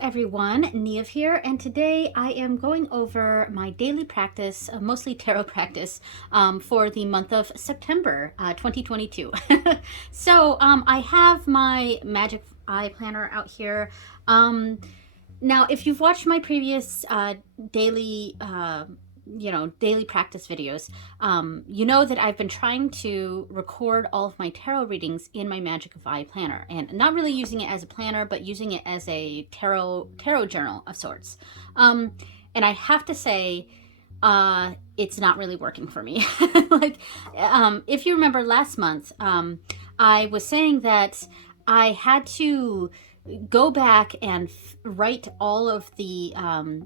everyone, Neve here, and today I am going over my daily practice, mostly tarot practice, for the month of September 2022. I have my Magic Eye Planner out here. Now, if you've watched my previous daily daily practice videos, you know that I've been trying to record all of my tarot readings in my Magic of Eye planner, and not really using it as a planner, but using it as a tarot journal of sorts. And I have to say, it's not really working for me. If you remember last month, I was saying that I had to go back and write all of the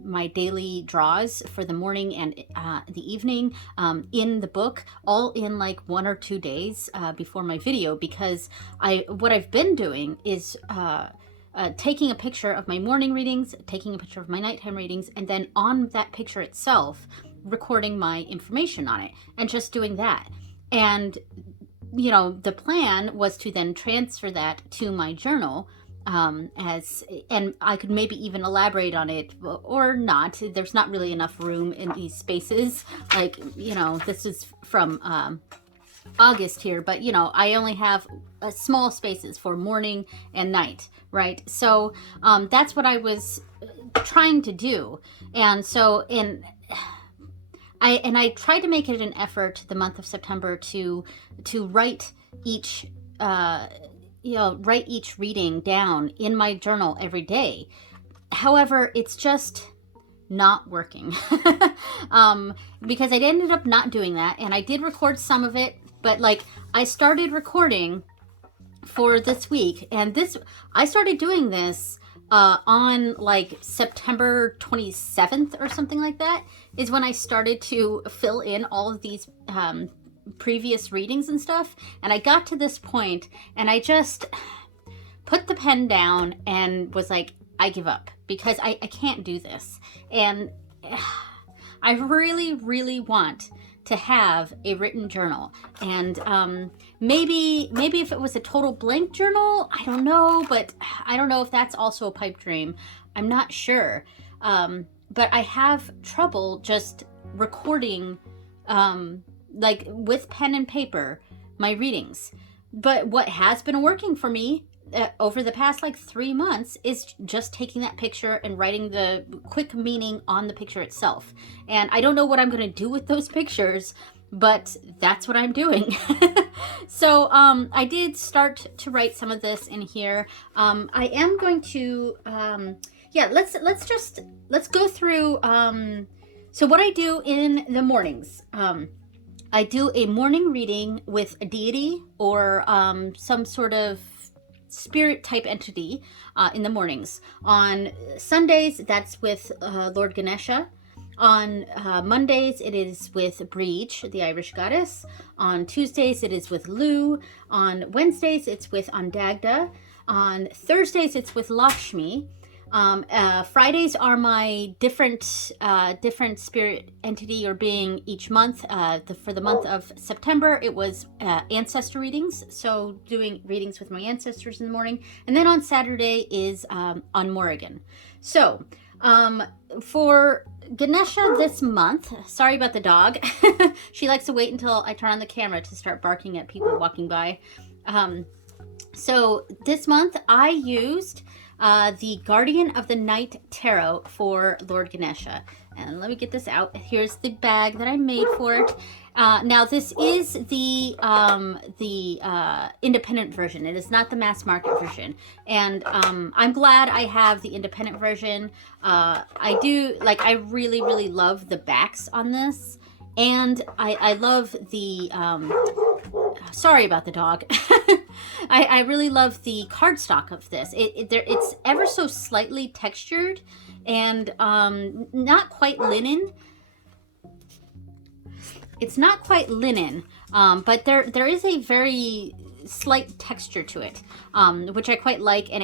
my daily draws for the morning and the evening in the book, all in like 1 or 2 days before my video, because what I've been doing is taking a picture of my morning readings, taking a picture of my nighttime readings, and then on that picture itself recording my information on it and just doing that. And the plan was to then transfer that to my journal, and I could maybe even elaborate on it or not. There's not really enough room in these spaces. This is from August here, but I only have small spaces for morning and night, right? So that's what I was trying to do. And so I tried to make it an effort the month of September to write each write each reading down in my journal every day. However, it's just not working because I ended up not doing that, and I did record some of it, but I started recording for this week, and I started doing this on September 27th or something like that is when I started to fill in all of these previous readings and stuff. And I got to this point and I just put the pen down and was like, I give up, because I can't do this. And I really, really want to have a written journal. And maybe if it was a total blank journal, I don't know, but I don't know if that's also a pipe dream. I'm not sure. But I have trouble just recording with pen and paper my readings. But what has been working for me over the past 3 months is just taking that picture and writing the quick meaning on the picture itself. And I don't know what I'm going to do with those pictures, but that's what I'm doing. So I did start to write some of this in here. I am going to let's go through so what I do in the mornings. I do a morning reading with a deity or some sort of spirit type entity in the mornings. On Sundays, that's with Lord Ganesha. On Mondays, it is with Breach, the Irish goddess. On Tuesdays, it is with Lu. On Wednesdays, it's with Andagda. On Thursdays, it's with Lakshmi. Fridays are my different spirit entity or being each month. For the month of September, it was ancestor readings, so doing readings with my ancestors in the morning. And then on Saturday is on Morrigan. So for Ganesha this month, sorry about the dog. She likes to wait until I turn on the camera to start barking at people walking by. So this month I used the Guardian of the Night Tarot for Lord Ganesha. And let me get this out. Here's the bag that I made for it. Now this is the independent version. It is not the mass market version. And I'm glad I have the independent version. I really, really love the backs on this. And I love the, sorry about the dog. I really love the cardstock of this. It's ever so slightly textured and not quite linen. It's not quite linen, but there is a very slight texture to it, which I quite like, and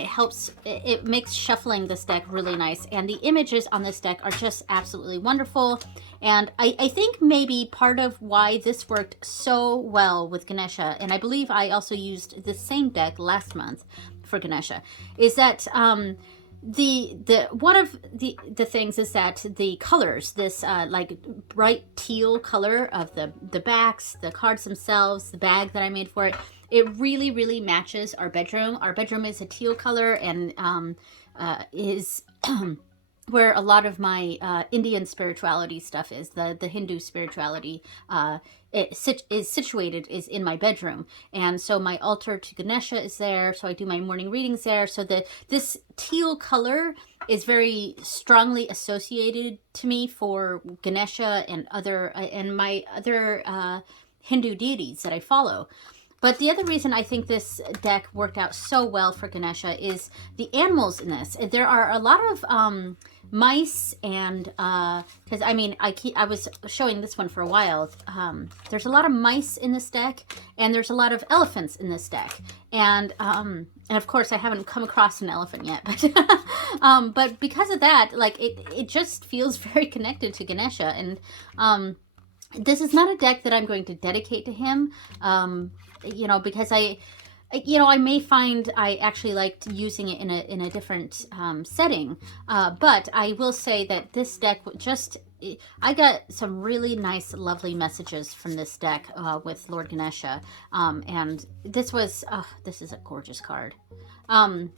it makes shuffling this deck really nice. And the images on this deck are just absolutely wonderful. And I think maybe part of why this worked so well with Ganesha, and I believe I also used the same deck last month for Ganesha, is that The one of the things is that the colors, this like bright teal color of the backs, the cards themselves, the bag that I made for it, it really matches our bedroom. Our bedroom is a teal color, and is where a lot of my Indian spirituality stuff is. The Hindu spirituality is situated, is in my bedroom, and so my altar to Ganesha is there. So I do my morning readings there. So this teal color is very strongly associated to me for Ganesha and my other Hindu deities that I follow. But the other reason I think this deck worked out so well for Ganesha is the animals in this. There are a lot of mice, and because I was showing this one for a while. There's a lot of mice in this deck, and there's a lot of elephants in this deck, and of course I haven't come across an elephant yet, but because of that, like it just feels very connected to Ganesha, and this is not a deck that I'm going to dedicate to him. Because I may find I actually liked using it in a different setting. But I will say that this deck I got some really nice, lovely messages from this deck with Lord Ganesha. And this is a gorgeous card.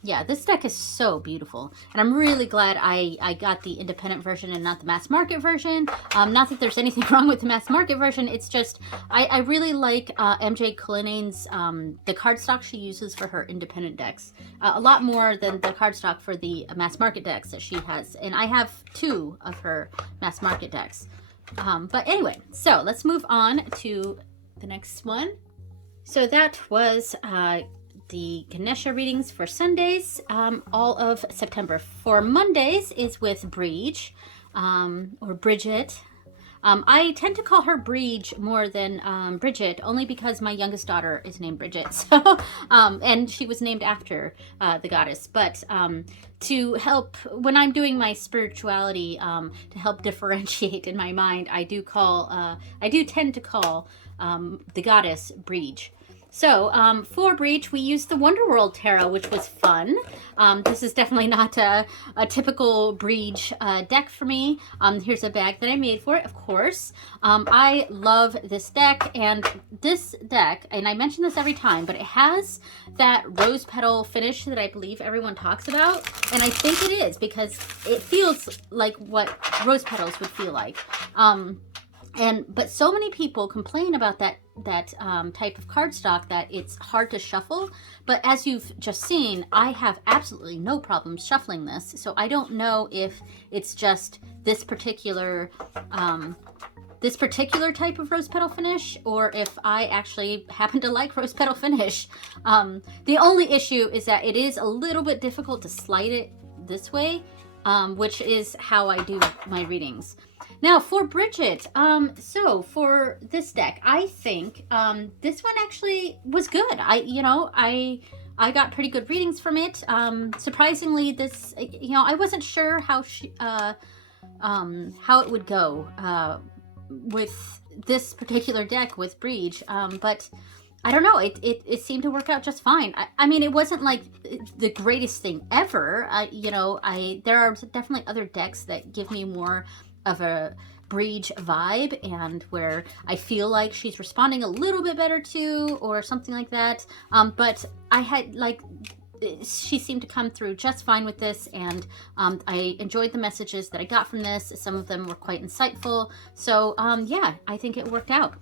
Yeah, this deck is so beautiful, and I'm really glad I got the independent version and not the mass market version. Not that there's anything wrong with the mass market version, it's just I really like MJ Cullinane's the cardstock she uses for her independent decks a lot more than the cardstock for the mass market decks that she has, and I have 2 of her mass market decks. But anyway, so let's move on to the next one. So that was the Ganesha readings for Sundays, all of September. For Mondays is with Breege, or Bridget. I tend to call her Breege more than Bridget, only because my youngest daughter is named Bridget. So, and she was named after the goddess. But to help, when I'm doing my spirituality, to help differentiate in my mind, I do tend to call the goddess Breege. So for Breege, we used the Wonderworld Tarot, which was fun. This is definitely not a typical Breege deck for me. Here's a bag that I made for it, of course. I love this deck, and I mention this every time, but it has that rose petal finish that I believe everyone talks about, and I think it is because it feels like what rose petals would feel like. But so many people complain about that type of cardstock that it's hard to shuffle. But as you've just seen, I have absolutely no problem shuffling this. So I don't know if it's just this particular type of rose petal finish, or if I actually happen to like rose petal finish. The only issue is that it is a little bit difficult to slide it this way, which is how I do my readings. Now for Bridget, so for this deck, I think this one actually was good. I got pretty good readings from it. Surprisingly, this, I wasn't sure how it would go with this particular deck with Breege, but I don't know. It seemed to work out just fine. I mean, it wasn't like the greatest thing ever. There are definitely other decks that give me more of a Breege vibe, and where I feel like she's responding a little bit better to, or something like that. But I had she seemed to come through just fine with this, and I enjoyed the messages that I got from this. Some of them were quite insightful. So yeah, I think it worked out.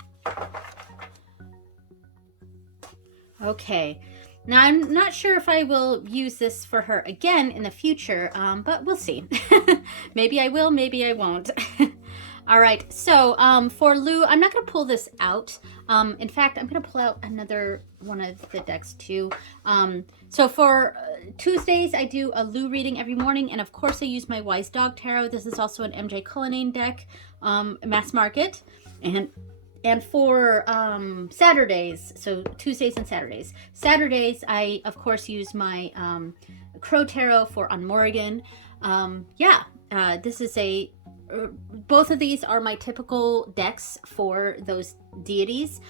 Okay. Now, I'm not sure if I will use this for her again in the future, but we'll see. Maybe I will, maybe I won't. All right, so for Lou, I'm not going to pull this out. In fact, I'm going to pull out another one of the decks too. So for Tuesdays, I do a Lou reading every morning, and of course I use my Wise Dog Tarot. This is also an MJ Cullinane deck, mass market. And for Saturdays, so Tuesdays and Saturdays, I, of course, use my Crow Tarot for on Morrigan. This is both of these are my typical decks for those deities.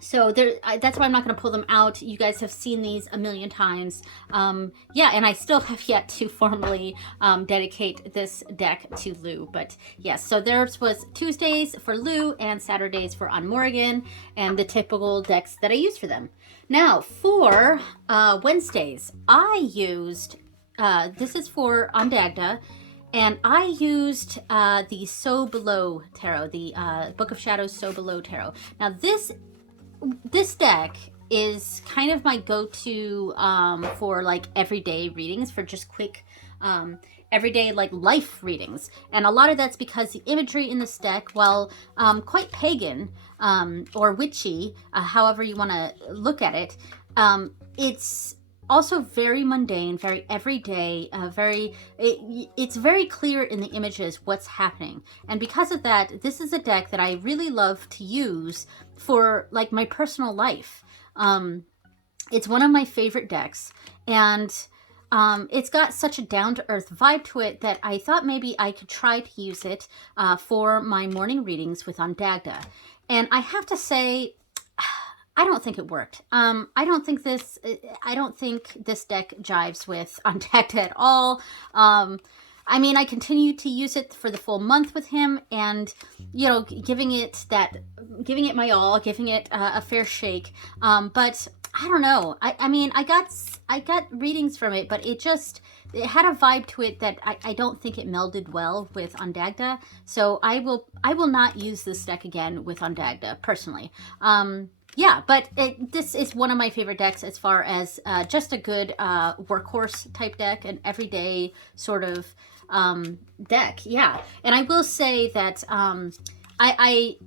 So that's why I'm not going to pull them out. You guys have seen these a million times. Yeah, and I still have yet to formally dedicate this deck to Lou. But yes, so theirs was Tuesdays for Lou and Saturdays for On Morgan, and the typical decks that I use for them. Now, for Wednesdays, I used, this is for Ondagda, and I used the So Below Tarot, the Book of Shadows So Below Tarot. Now, this deck is kind of my go-to for like everyday readings, for just quick everyday like life readings. And a lot of that's because the imagery in this deck, while quite pagan or witchy, however you want to look at it, it's also very mundane, very everyday, it's very clear in the images what's happening. And because of that, this is a deck that I really love to use for like my personal life. It's one of my favorite decks, and it's got such a down-to-earth vibe to it that I thought maybe I could try to use it for my morning readings with Ondagda. And I have to say, I don't think it worked. I don't think this deck jives with Ondagda at all. I mean, I continued to use it for the full month with him, and you know, giving it my all, giving it a fair shake. But I don't know. I mean, I got readings from it, but it had a vibe to it that I don't think it melded well with Ondagda. So I will not use this deck again with Ondagda personally. Yeah, but this is one of my favorite decks as far as just a good workhorse type deck, an everyday sort of deck. Yeah, and I will say that I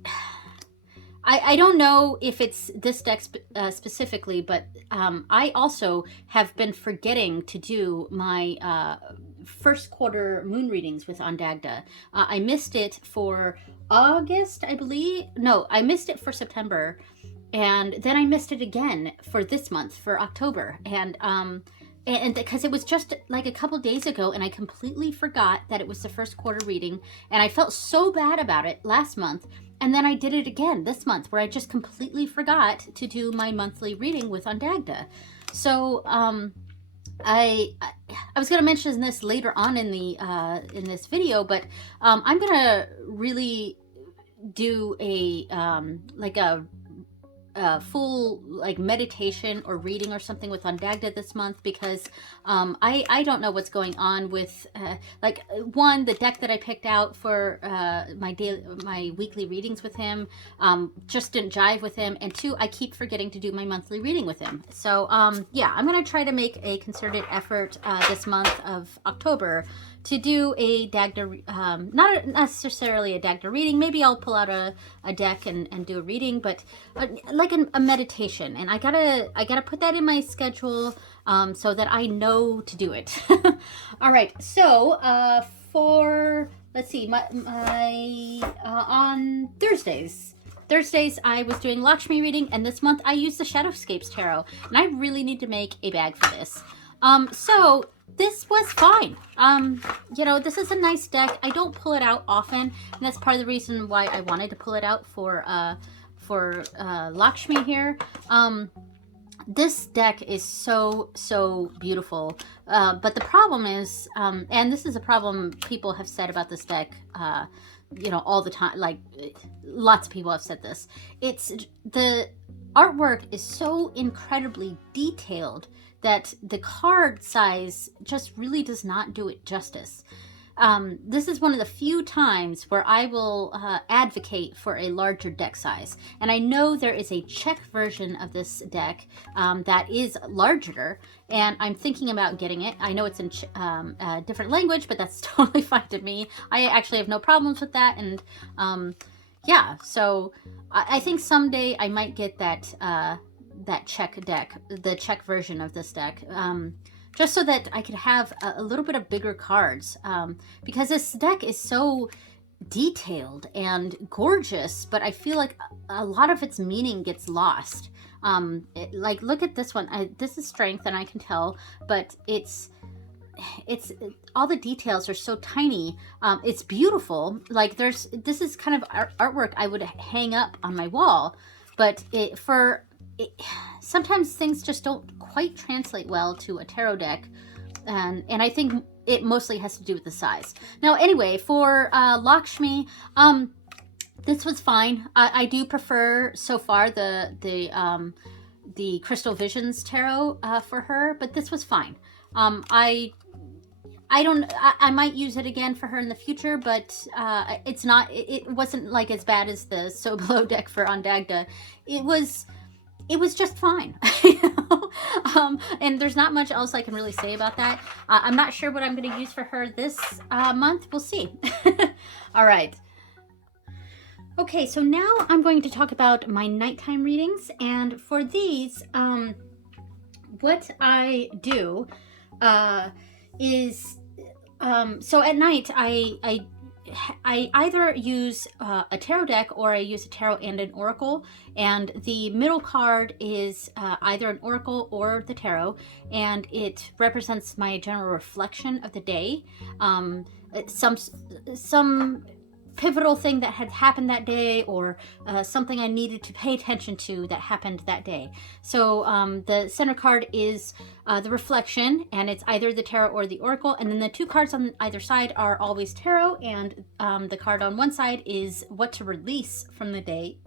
don't know if it's this deck specifically, but I also have been forgetting to do my first quarter moon readings with Ondagda. I missed it for August, I believe. No, I missed it for September. And then I missed it again for this month, for October. And because it was just like a couple days ago, and I completely forgot that it was the first quarter reading. And I felt so bad about it last month. And then I did it again this month, where I just completely forgot to do my monthly reading with Ondagda. So I was going to mention this later on in this video, but I'm going to really do a full like meditation or reading or something with Ondagda this month, because I don't know what's going on with like, one, the deck that I picked out for my weekly readings with him just didn't jive with him, and two, I keep forgetting to do my monthly reading with him. So yeah, I'm gonna try to make a concerted effort this month of October to do a Dagda, not necessarily a Dagda reading. Maybe I'll pull out a deck and do a reading, but like a meditation. And I gotta put that in my schedule so that I know to do it. All right, so for, let's see, my on Thursdays I was doing Lakshmi reading, and this month I used the Shadowscapes Tarot, and I really need to make a bag for this. So this was fine. You know, this is a nice deck. I don't pull it out often, and that's part of the reason why I wanted to pull it out for Lakshmi here. This deck is so beautiful, but the problem is, and this is a problem people have said about this deck, you know, all the time, like lots of people have said this. It's the artwork is so incredibly detailed that the card size just really does not do it justice. This is one of the few times where I will advocate for a larger deck size. And I know there is a Czech version of this deck that is larger, and I'm thinking about getting it. I know it's in a different language, but that's totally fine to me. I actually have no problems with that. And yeah, so I think someday I might get that Czech deck, the Czech version of this deck, just so that I could have a little bit of bigger cards, because this deck is so detailed and gorgeous, but I feel like a lot of its meaning gets lost. Like, look at this one. This is strength, and I can tell, but it's all the details are so tiny. It's beautiful. Like, this is kind of artwork I would hang up on my wall. but sometimes things just don't quite translate well to a tarot deck, and I think it mostly has to do with the size. Now, anyway, for Lakshmi, this was fine. I do prefer so far the Crystal Visions tarot for her, but this was fine. I might use it again for her in the future, but it wasn't like as bad as the So Below deck for Ondagda. It was just fine. And there's not much else I can really say about that. I'm not sure what I'm going to use for her this month. We'll see. All right. Okay, so now I'm going to talk about my nighttime readings, and for these, what I do is, so at night I either use a tarot deck or I use a tarot and an oracle, and the middle card is either an oracle or the tarot, and it represents my general reflection of the day, some pivotal thing that had happened that day, or something I needed to pay attention to that happened that day. So the center card is the reflection, and it's either the tarot or the oracle, and then the two cards on either side are always tarot, and the card on one side is what to release from the day,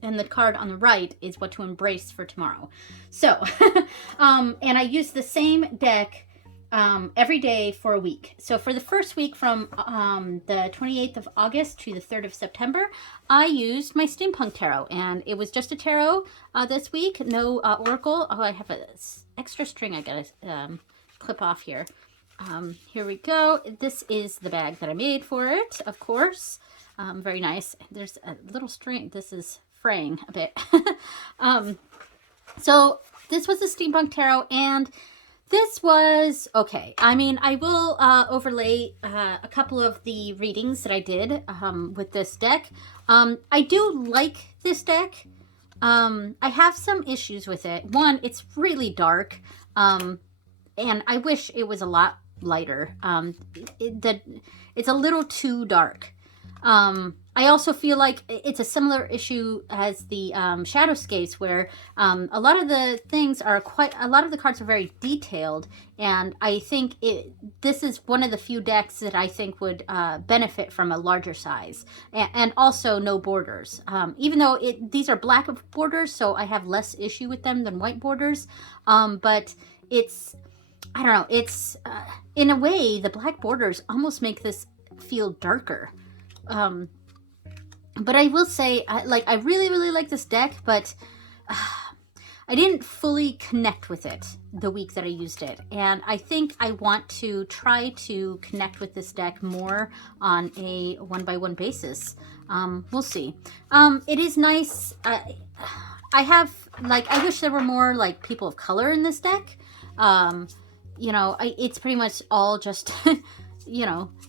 and the card on the right is what to embrace for tomorrow. So and I use the same deck every day for a week. So for the first week, from the 28th of August to the 3rd of September, I used my Steampunk Tarot, and it was just a tarot this week, no oracle. Oh, I have an extra string I gotta clip off here. Here we go. This is the bag that I made for it, of course. Very nice. There's a little string. This is fraying a bit. So this was a Steampunk Tarot, and this was okay. I mean, I will overlay a couple of the readings that I did with this deck. I do like this deck. I have some issues with it. One, it's really dark, and I wish it was a lot lighter. It's a little too dark. I also feel like it's a similar issue as the Shadowscapes, where a lot of the things are a lot of the cards are very detailed, and I think this is one of the few decks that I think would benefit from a larger size, and also no borders. Even though these are black borders, so I have less issue with them than white borders, but I don't know, it's in a way the black borders almost make this feel darker. But I will say, I really, really like this deck, but I didn't fully connect with it the week that I used it. And I think I want to try to connect with this deck more on a one-by-one basis. We'll see. It is nice. I wish there were more, people of color in this deck. It's pretty much all just,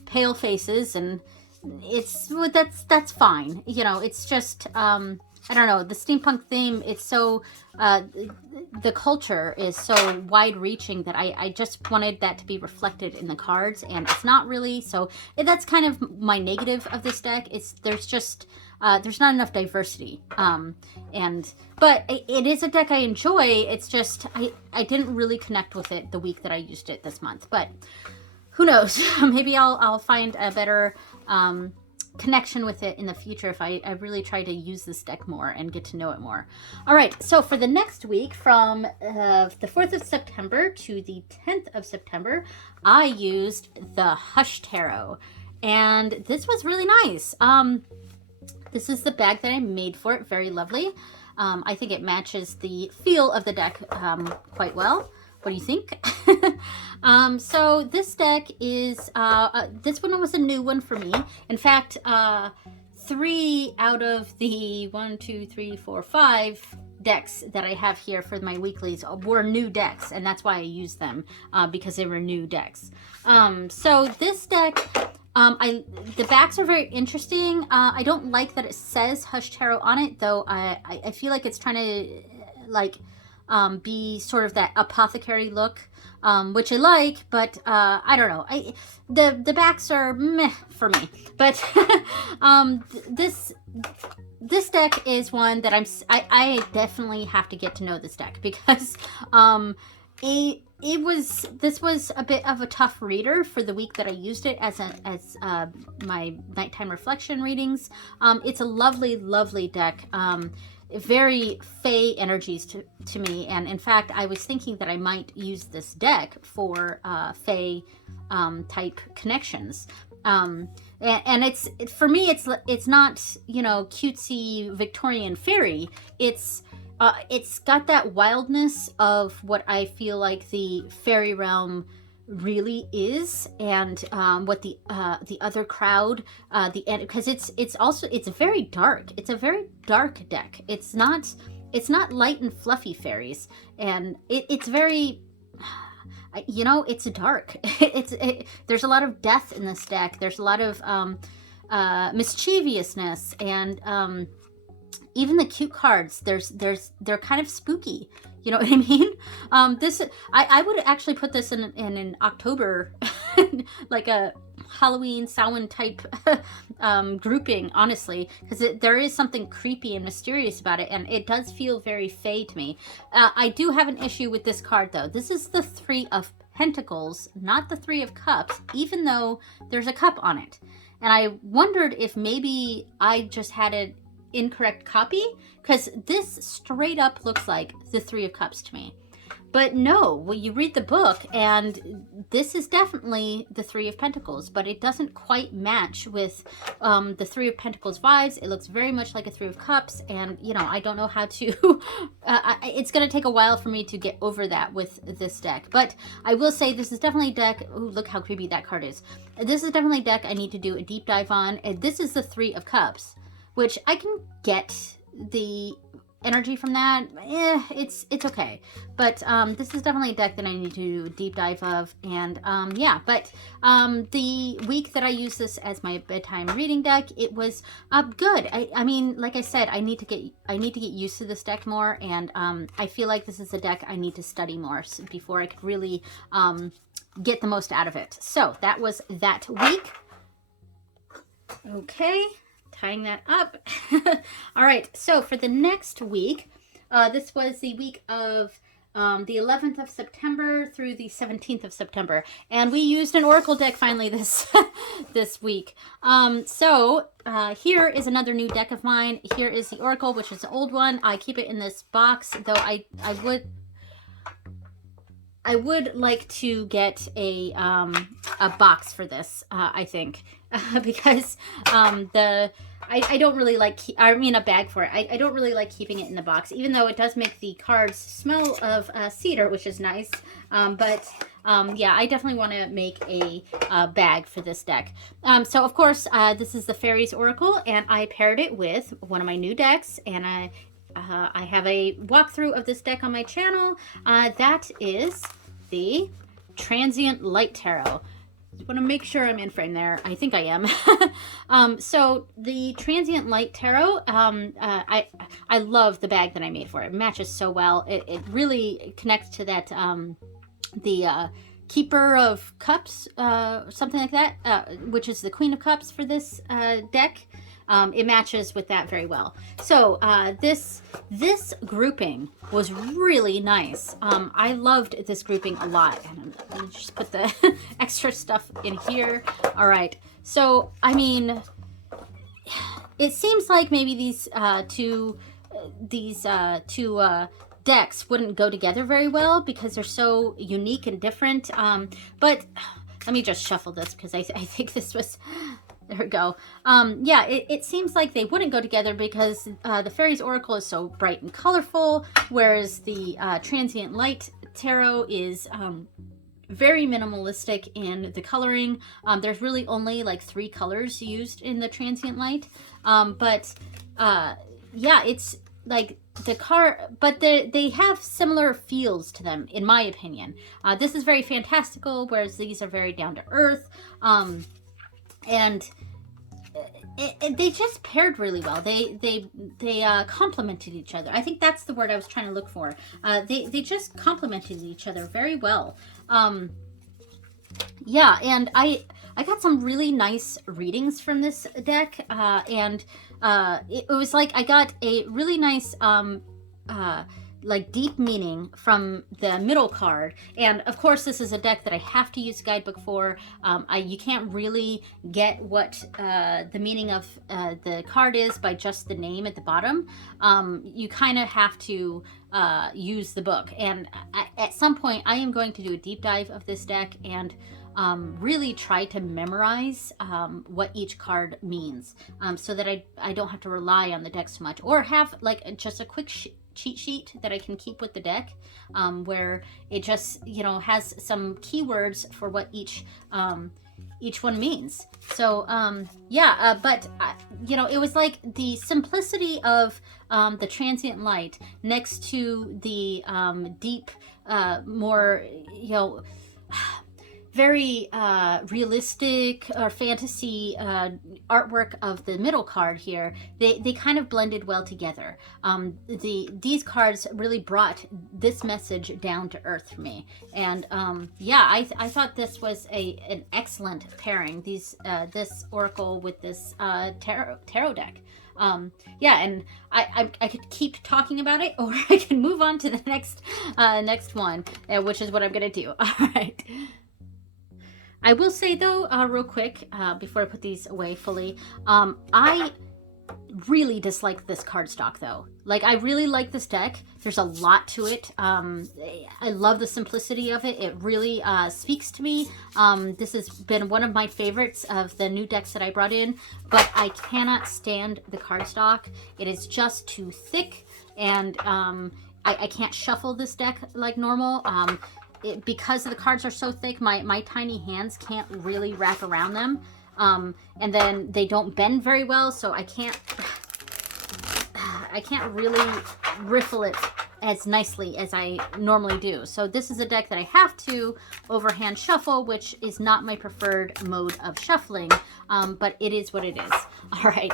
pale faces, and that's fine. It's just I don't know, the steampunk theme, it's so the culture is so wide reaching that I just wanted that to be reflected in the cards, and it's not really. So that's kind of my negative of this deck. There's not enough diversity, but it is a deck I enjoy. It's just I didn't really connect with it the week that I used it this month, but who knows? Maybe I'll find a better connection with it in the future if I really try to use this deck more and get to know it more. All right, so for the next week, from the 4th of September to the 10th of September, I used the Hush Tarot, and this was really nice. This is the bag that I made for it. Very lovely. I think it matches the feel of the deck quite well. What do you think? So this deck is, this one was a new one for me. In fact, 3 out of the 5 decks that I have here for my weeklies were new decks, and that's why I used them, because they were new decks. So this deck, the backs are very interesting. I don't like that it says Hush Tarot on it, though. I feel like it's trying to be sort of that apothecary look, which I like, but I don't know. The backs are meh for me, but this deck is one that I definitely have to get to know this deck because this was a bit of a tough reader for the week that I used it as my nighttime reflection readings. It's a lovely deck. Very Fey energies to me, and in fact I was thinking that I might use this deck for Fey type connections. And for me it's not, you know, cutesy Victorian fairy. It's got that wildness of what I feel like the fairy realm really is, and what the other crowd, because it's very dark. It's a very dark deck. It's not light and fluffy fairies, and it's very, you know, it's dark. There's a lot of death in this deck. There's a lot of mischievousness, and even the cute cards, they're kind of spooky. You know what I mean? I would actually put this in an October, like a Halloween Samhain type grouping, honestly, because there is something creepy and mysterious about it, and it does feel very Fey to me. I do have an issue with this card, though. This is the Three of Pentacles, not the Three of Cups, even though there's a cup on it. And I wondered if maybe I just had an incorrect copy, because this straight up looks like the Three of Cups to me. But no, well, you read the book and this is definitely the Three of Pentacles, but it doesn't quite match with the Three of Pentacles vibes. It looks very much like a Three of Cups, and you know, I don't know how to it's gonna take a while for me to get over that with this deck. But I will say this is definitely a deck. Ooh, look how creepy that card is. This is definitely a deck I need to do a deep dive on, and this is the Three of Cups, which I can get the energy from that. It's okay, but this is definitely a deck that I need to do a deep dive of. And yeah, but the week that I used this as my bedtime reading deck, it was good. I mean, like I said, I need to get used to this deck more, and I feel like this is a deck I need to study more before I could really get the most out of it. So that was that week. Okay, tying that up. All right, so for the next week, this was the week of the 11th of September through the 17th of September, and we used an Oracle deck finally this week. So here is another new deck of mine. Here is the Oracle, which is an old one. I keep it in this box, though I would like to get a box for this, I think, because I don't really like, I mean a bag for it. I don't really like keeping it in the box, even though it does make the cards smell of cedar, which is nice. But yeah, I definitely want to make a bag for this deck. So of course, this is the Fairies Oracle, and I paired it with one of my new decks, and I have a walkthrough of this deck on my channel. That is the Transient Light Tarot. I want to make sure I'm in frame there. I think I am. So the Transient Light Tarot, I love the bag that I made for it. It matches so well. It really connects to that, the Keeper of Cups, something like that, which is the Queen of Cups for this deck. It matches with that very well. So this grouping was really nice. I loved this grouping a lot. And let me just put the extra stuff in here. All right. So, I mean, it seems like maybe these two decks wouldn't go together very well because they're so unique and different. But let me just shuffle this because I think this was... There we go. Yeah, it seems like they wouldn't go together because the Fairies Oracle is so bright and colorful, whereas the Transient Light Tarot is very minimalistic in the coloring. There's really only like 3 colors used in the Transient Light. But yeah, it's like the car, but they have similar feels to them, in my opinion. This is very fantastical, whereas these are very down to earth. And they just paired really well. They complemented each other. I think that's the word I was trying to look for. They just complemented each other very well. Yeah, and I got some really nice readings from this deck, and it was like I got a really nice uh, like deep meaning from the middle card. And of course, this is a deck that I have to use a guidebook for. You can't really get what the meaning of the card is by just the name at the bottom. You kind of have to use the book. And at some point, I am going to do a deep dive of this deck and really try to memorize what each card means, so that I don't have to rely on the deck so much, or have like just a quick cheat sheet that I can keep with the deck, where it just, you know, has some keywords for what each one means. So but you know, it was like the simplicity of the Transient Light next to the deep, more, you know, very realistic or fantasy artwork of the middle card here. They kind of blended well together. These cards really brought this message down to earth for me, and I thought this was an excellent pairing. This Oracle with this tarot deck. And I could keep talking about it, or I can move on to the next one, which is what I'm gonna do. All right. I will say though, real quick, before I put these away fully, I really dislike this cardstock though. Like, I really like this deck. There's a lot to it. I love the simplicity of it. It really speaks to me. This has been one of my favorites of the new decks that I brought in, but I cannot stand the cardstock. It is just too thick, and I can't shuffle this deck like normal. Because the cards are so thick, my tiny hands can't really wrap around them. And then they don't bend very well, so I can't really riffle it as nicely as I normally do. So this is a deck that I have to overhand shuffle, which is not my preferred mode of shuffling, but it is what it is. All right.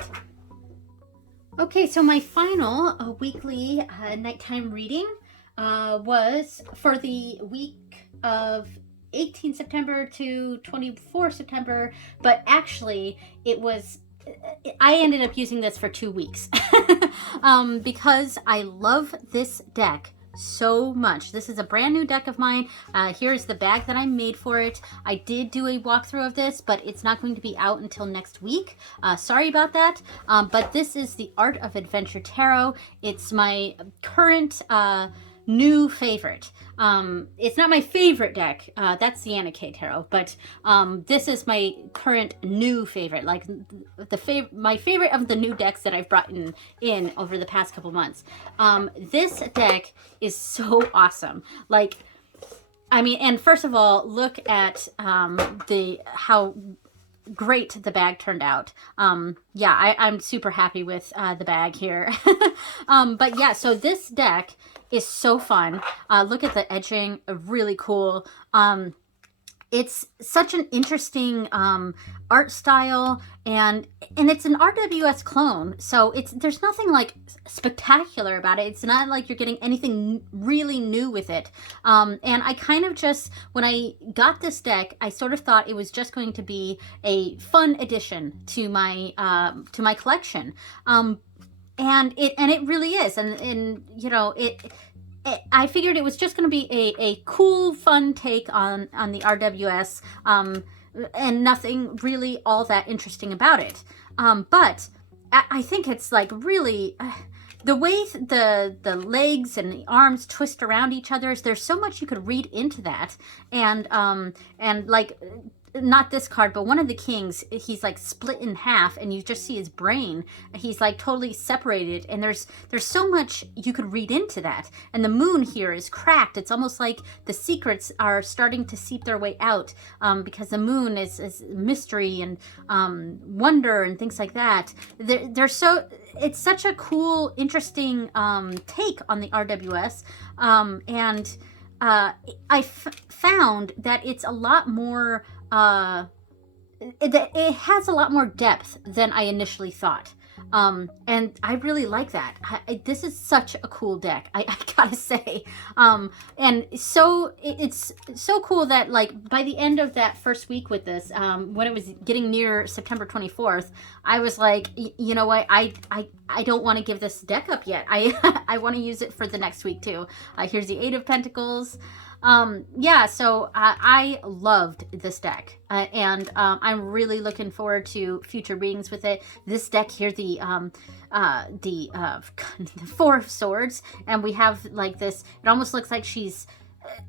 Okay, so my final weekly nighttime reading was for the week of 18 September to 24 September, but actually I ended up using this for 2 weeks because I love this deck so much. This is a brand new deck of mine. Here's the bag that I made for it. I did do a walkthrough of this, but it's not going to be out until next week. Sorry about that. But this is the Art of Adventure Tarot. It's my current new favorite. It's not my favorite deck. That's the Anna K Tarot, but this is my current new favorite. Like my favorite of the new decks that I've brought in over the past couple months. This deck is so awesome. Like, I mean, and first of all, look at how great the bag turned out. I'm super happy with the bag here. But yeah, so this deck is so fun. Look at the edging, really cool. It's such an interesting art style, and it's an RWS clone, so there's nothing like spectacular about it. It's not like you're getting anything really new with it. And I kind of just, when I got this deck, I sort of thought it was just going to be a fun addition to my collection. And it really is, and you know, I figured it was just going to be a cool, fun take on the RWS, and nothing really all that interesting about it. But I think it's like really the way the legs and the arms twist around each other. There's so much you could read into that, and like, not this card, but one of the kings, he's like split in half, and you just see his brain. He's like totally separated, and there's so much you could read into that. And the moon here is cracked. It's almost like the secrets are starting to seep their way out, because the moon is mystery and wonder and things like that. It's such a cool, interesting take on the RWS, and I found that it's a lot more. It has a lot more depth than I initially thought. And I really like that. This is such a cool deck, I gotta say. And so it's so cool that like by the end of that first week with this, when it was getting near September 24th, I was like, you know what, I don't want to give this deck up yet. I want to use it for the next week too. Here's the Eight of Pentacles. Yeah, so I loved this deck, and I'm really looking forward to future readings with it. This deck here, the the Four of Swords, and we have like this, it almost looks like she's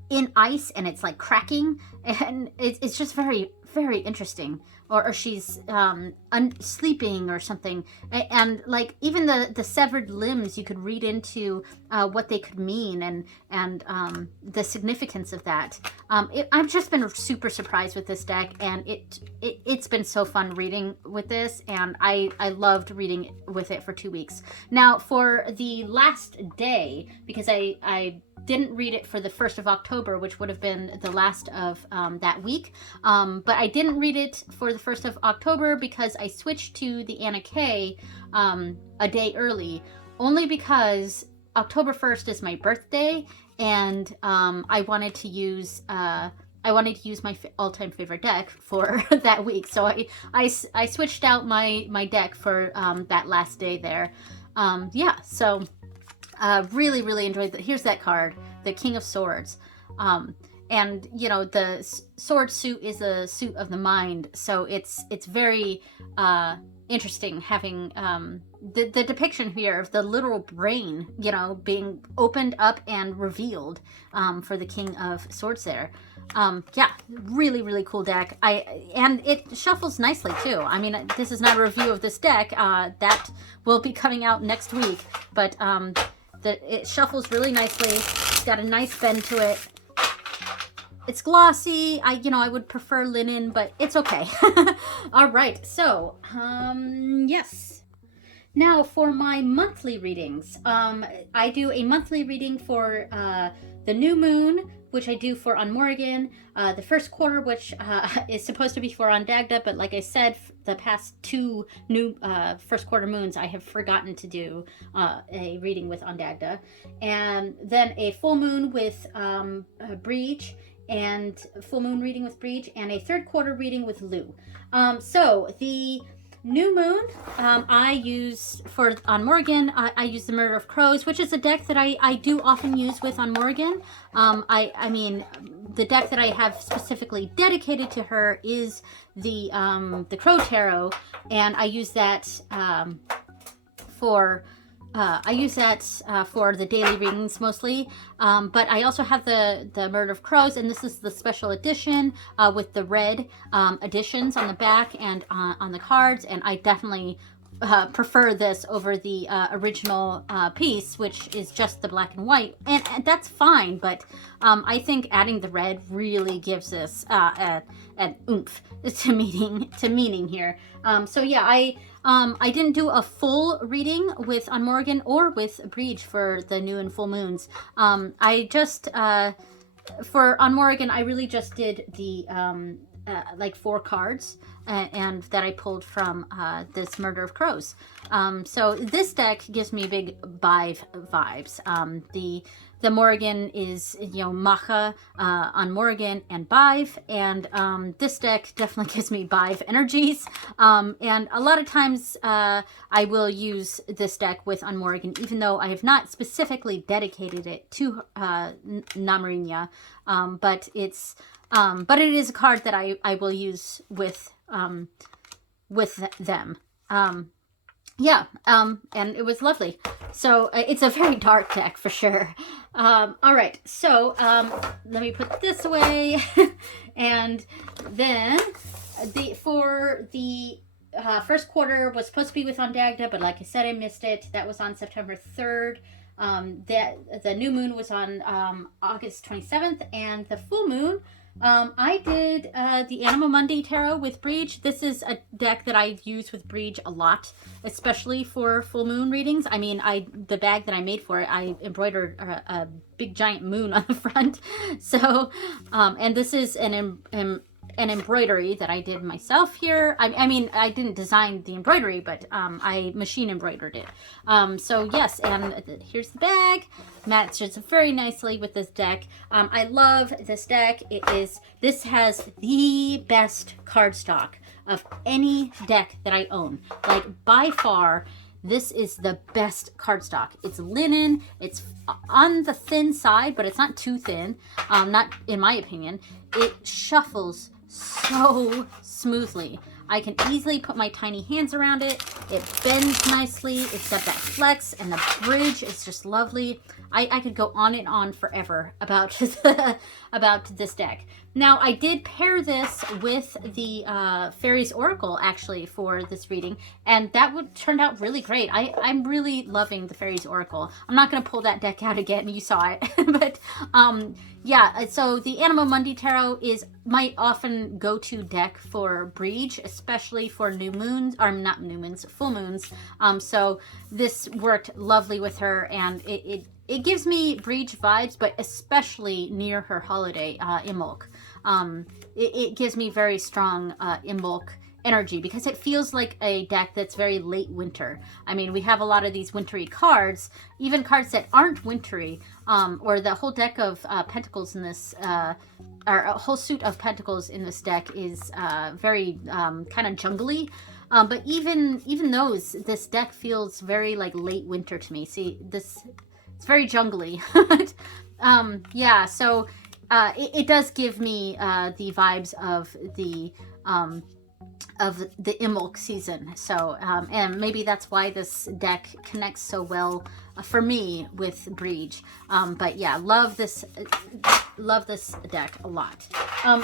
in ice and it's like cracking, and it's just very, very interesting. Or she's sleeping or something, and like even the severed limbs, you could read into what they could mean, and the significance of that. I've just been super surprised with this deck, and it's been so fun reading with this, and I loved reading with it for 2 weeks. Now for the last day, because I didn't read it for the 1st of October, which would have been the last of that week. But I didn't read it for the 1st of October because I switched to the Anna Kay a day early, only because October 1st is my birthday, and I wanted to use my all-time favorite deck for that week. So I switched out my deck for that last day there. Yeah, so really, really enjoyed that. Here's that card, the King of Swords. And you know, the sword suit is a suit of the mind, so it's very interesting having the depiction here of the literal brain, you know, being opened up and revealed for the King of Swords there. Yeah, really, really cool deck. And it shuffles nicely too. I mean, this is not a review of this deck. That will be coming out next week, but it shuffles really nicely. It's got a nice bend to it. It's glossy. I would prefer linen, but it's okay. All right, so yes. Now for my monthly readings, I do a monthly reading for the new moon, which I do for On Morrigan, the first quarter, which is supposed to be for Ondagda, but like I said, the past 2 new first quarter moons, I have forgotten to do a reading with Ondagda, and then a full moon with Breach, and full moon reading with Breach, and a third quarter reading with Lou. So the new moon, I use for On Morrigan, I use the Murder of Crows, which is a deck that I do often use with On Morrigan. I mean, the deck that I have specifically dedicated to her is the Crow Tarot, and I use that for the daily readings mostly, but I also have the Murder of Crows, and this is the special edition with the red additions on the back and on the cards, and I definitely prefer this over the original piece, which is just the black and white, and that's fine, but I think adding the red really gives this an oomph to meaning here. So yeah, I didn't do a full reading with On Morrigan or with Breach for the new and full moons. I just for On Morrigan, I really just did the like 4 cards, and that I pulled from this Murder of Crows. So this deck gives me big Bive vibes. The Morrigan is, you know, Macha, On Morrigan, and Bive, and this deck definitely gives me Bive energies. And a lot of times I will use this deck with On Morrigan, even though I have not specifically dedicated it to Namarinya, but it is a card that I will use with them. Yeah, and it was lovely. So it's a very dark deck for sure. All right, so let me put this away, and then for the first quarter was supposed to be with Ondagda, but like I said, I missed it. That was on September 3rd. The new moon was on August 27th, and the full moon, I did the Anima Mundi Tarot with Breach. This is a deck that I use with Breach a lot, especially for full moon readings. I mean, the bag that I made for it, I embroidered a big giant moon on the front. So, and this is an an embroidery that I did myself here. I mean, I didn't design the embroidery, but I machine embroidered it. So yes, and here's the bag. Matches very nicely with this deck. I love this deck. This has the best cardstock of any deck that I own. Like, by far, this is the best cardstock. It's linen. It's on the thin side, but it's not too thin. Not in my opinion. It shuffles so smoothly. I can easily put my tiny hands around it. It bends nicely. It's got that flex, and the bridge is just lovely. I could go on and on forever about about this deck. Now, I did pair this with the Fairies Oracle, actually, for this reading, and that turned out really great. I'm really loving the Fairies Oracle. I'm not going to pull that deck out again. You saw it. But, yeah, so the Animo Mundi Tarot is my often go-to deck for Breege, especially for new moons, or not new moons, full moons. So this worked lovely with her, and it gives me Breege vibes, but especially near her holiday, Imbolc. It gives me very strong Imbolc energy because it feels like a deck that's very late winter. I mean, we have a lot of these wintry cards, even cards that aren't wintry, or the whole deck of Pentacles in this, or a whole suit of Pentacles in this deck is very kind of jungly. But even those, this deck feels very like late winter to me. See, it's very jungly. Yeah, so it does give me the vibes of the Imbolc season. So, and maybe that's why this deck connects so well for me with Breege. But yeah, love this deck a lot.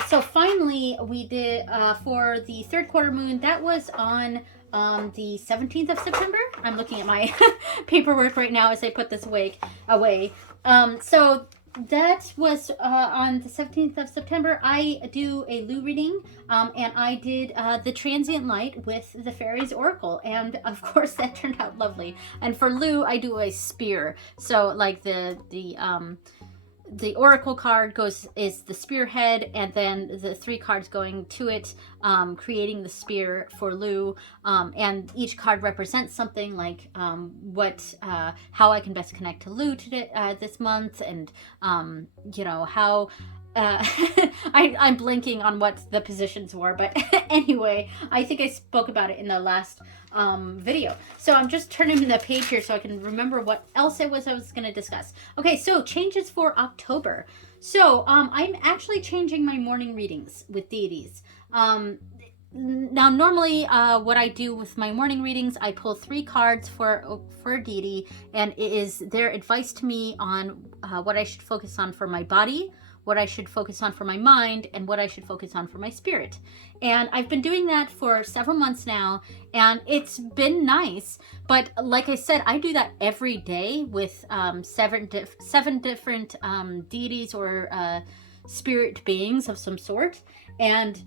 So finally, we did for the third quarter moon. That was on the 17th of September. I'm looking at my paperwork right now as I put this away. So that was on the 17th of September. I do a Lou reading, and I did the Transient Light with the Fairies Oracle, and of course that turned out lovely. And for Lou, I do a spear. So like the Oracle card is the spearhead, and then the 3 cards going to it, creating the spear for Lou. And each card represents something like how I can best connect to Lou this month, and you know how. I'm blanking on what the positions were, but anyway, I think I spoke about it in the last video. So I'm just turning the page here so I can remember what else I was going to discuss. Okay, so changes for October. So I'm actually changing my morning readings with deities. Now, normally, what I do with my morning readings, I pull 3 cards for a deity, and it is their advice to me on what I should focus on for my body, what I should focus on for my mind, and what I should focus on for my spirit. And I've been doing that for several months now, and it's been nice. But like I said, I do that every day with 7 different deities or spirit beings of some sort. And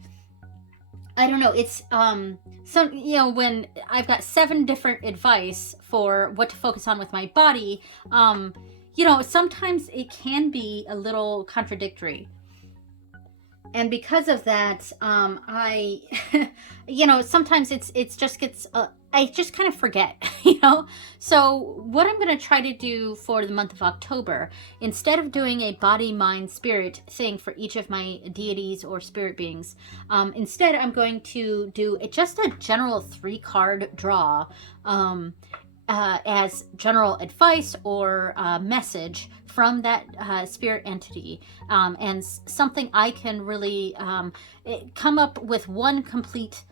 I don't know, it's when I've got 7 different advice for what to focus on with my body, sometimes it can be a little contradictory. And because of that, I sometimes it just gets, I just kind of forget, So what I'm going to try to do for the month of October, instead of doing a body, mind, spirit thing for each of my deities or spirit beings, instead I'm going to do just a general 3-card draw, as general advice or message from that spirit entity, and something I can really come up with one complete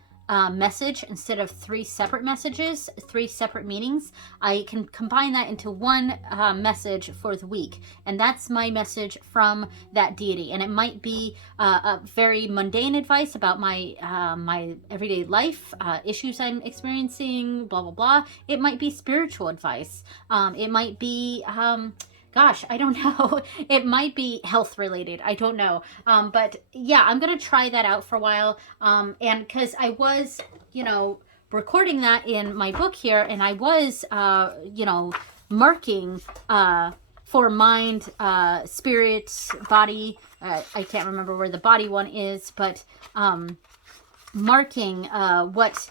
message instead of 3 separate messages, 3 separate meanings. I can combine that into one message for the week, and that's my message from that deity. And it might be a very mundane advice about my my everyday life, issues I'm experiencing, blah blah blah. It might be spiritual advice. It might be gosh, I don't know. It might be health related. I don't know. But yeah, I'm going to try that out for a while. And because I was, recording that in my book here, and I was, marking for mind, spirit, body. I can't remember where the body one is, but marking what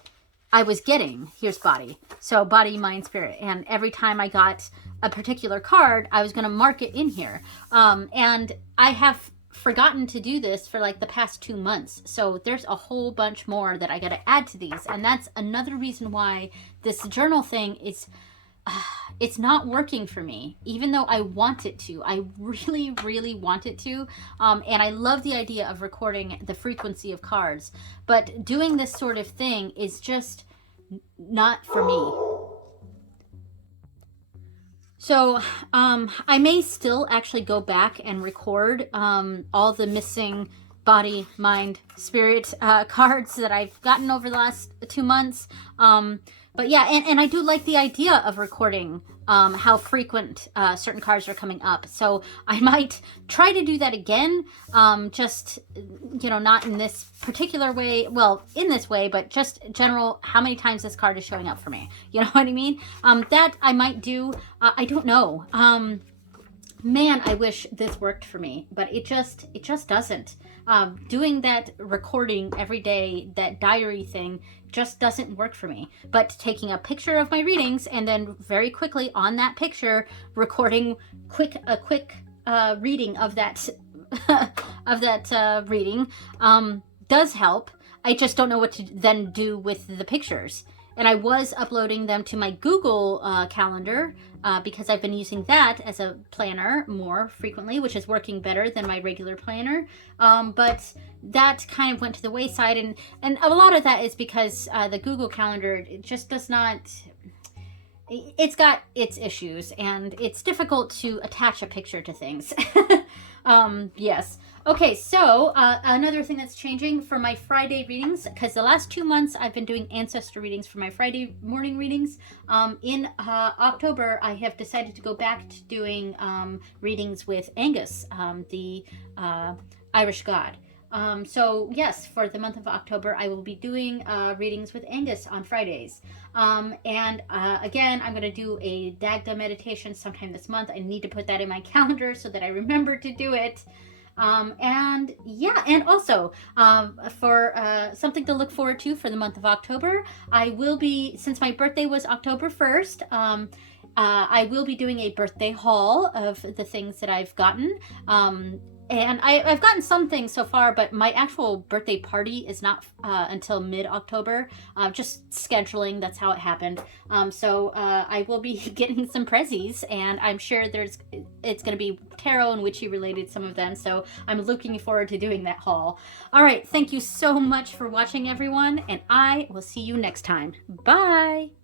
I was getting. Here's body. So body, mind, spirit. And every time I got a particular card, I was going to mark it in here. And I have forgotten to do this for like the past 2 months. So there's a whole bunch more that I got to add to these. And that's another reason why this journal thing is... it's not working for me, even though I want it to. I really, really want it to. And I love the idea of recording the frequency of cards. But doing this sort of thing is just not for me. So I may still actually go back and record all the missing body, mind, spirit cards that I've gotten over the last 2 months. But yeah, and I do like the idea of recording how frequent certain cards are coming up. So I might try to do that again, just, you know, not in this particular way, well, in this way, but just general, how many times this card is showing up for me. You know what I mean? That I might do. I don't know. Man, I wish this worked for me, but it just doesn't. Doing that recording every day, that diary thing, just doesn't work for me. But taking a picture of my readings and then very quickly on that picture recording a quick reading of that reading does help. I just don't know what to then do with the pictures. And I was uploading them to my Google Calendar because I've been using that as a planner more frequently, which is working better than my regular planner. But that kind of went to the wayside. And a lot of that is because the Google Calendar, it just does not... It's got its issues, and it's difficult to attach a picture to things. Yes. Okay, so another thing that's changing for my Friday readings, because the last 2 months I've been doing ancestor readings for my Friday morning readings. In October, I have decided to go back to doing readings with Angus, the Irish god. So yes, for the month of October, I will be doing readings with Angus on Fridays. And again, I'm going to do a Dagda meditation sometime this month. I need to put that in my calendar so that I remember to do it. And yeah, and also for something to look forward to for the month of October, I will be, since my birthday was October 1st, I will be doing a birthday haul of the things that I've gotten. And I've gotten some things so far, but my actual birthday party is not until mid-October. Just scheduling, that's how it happened. So I will be getting some prezzies, and I'm sure it's going to be tarot and witchy related, some of them. So I'm looking forward to doing that haul. All right, thank you so much for watching, everyone, and I will see you next time. Bye!